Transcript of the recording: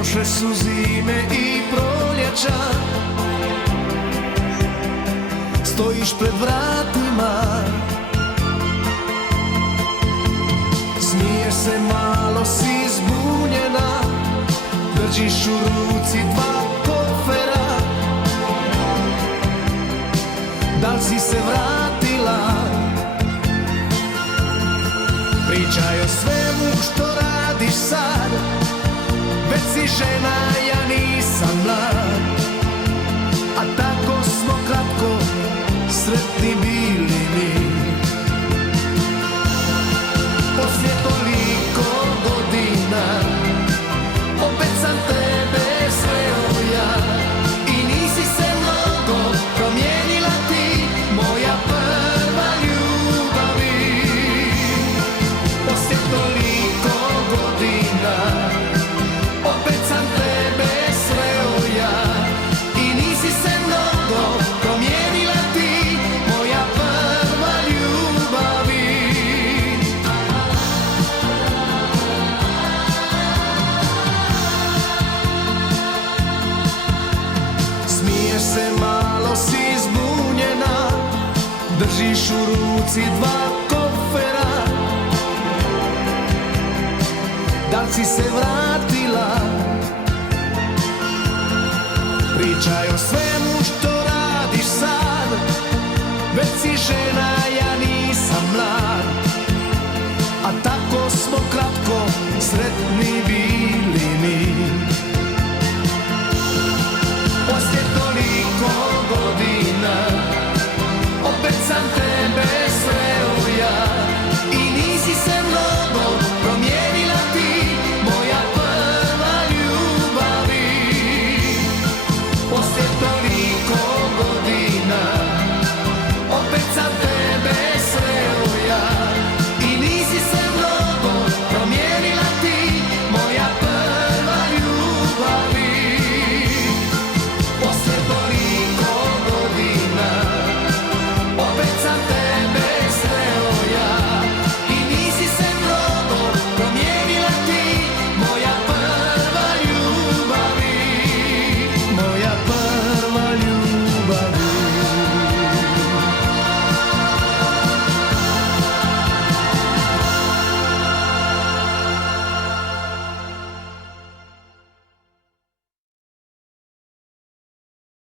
Prošle su zime i proljeća, stojiš pred vratima, smiješ se, malo si zbunjena, držiš u ruci dva kofera. Da li si se vratila? Pričaj o svemu što radiš sad, već si žena, ja nisam mlad. A tako smo kratko sretni bili mi. Poslije toliko godina opet sam tebe sreo ja. I nisi se mnogo promijenila ti, moja prva ljubavi. Poslije toliko godina opet sam tebe sreo ja. I nisi se mnogo promijenila ti, moja prva ljubavi. Smiješ se, malo si zbunjena, držiš u ruci dva kofera. Da li si se vratila? Pričaj o svemu što radiš sad, već si žena, ja nisam mlad. A tako smo kratko sretni bili.